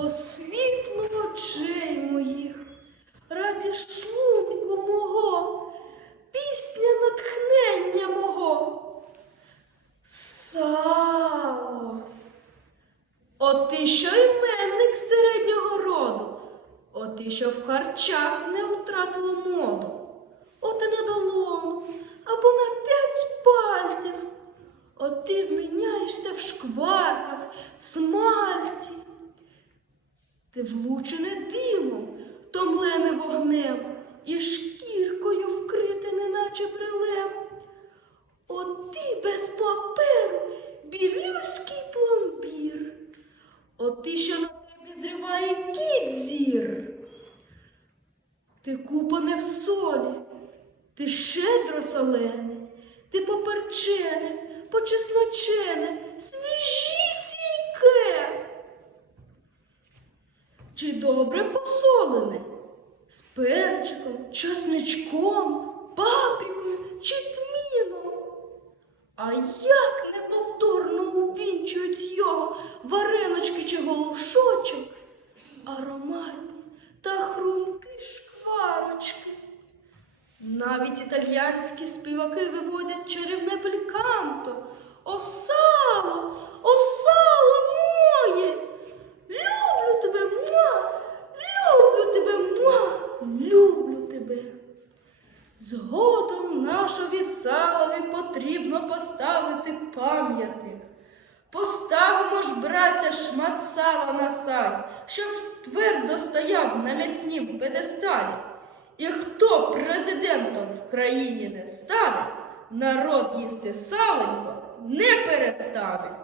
О світло очей моїх, радість шлунку мого, пісня натхнення мого. Сало. О ти, що іменник середнього роду, о ти, що в харчах не втратило моду, о ти на долону або на п'ять пальців, о ти вміняєшся в шкварках, в смальці. Ти влучене димом, томлене вогнем, і шкіркою вкрите, неначе брилем. О ти без паперу, білюський пломбір. О ти, що на тебе зриває кіт зір. Ти купане в солі, ти щедро солене, ти поперчене, почесночене, свіжісіньке. Чи добре посолене? З перчиком, чесничком, паприкою чи тміном? А як неповторно увінчують його вареночки чи голушочок, ароматні та хрумкі шкварочки. Навіть італьянські співаки виводять чарівне бельканто. Згодом нашові салові потрібно поставити пам'ятник. Поставимо ж, браття, шмат сала на сай, щоб твердо стояв на міцнім педесталі. І хто президентом в країні не стане, народ їсти саленько не перестане.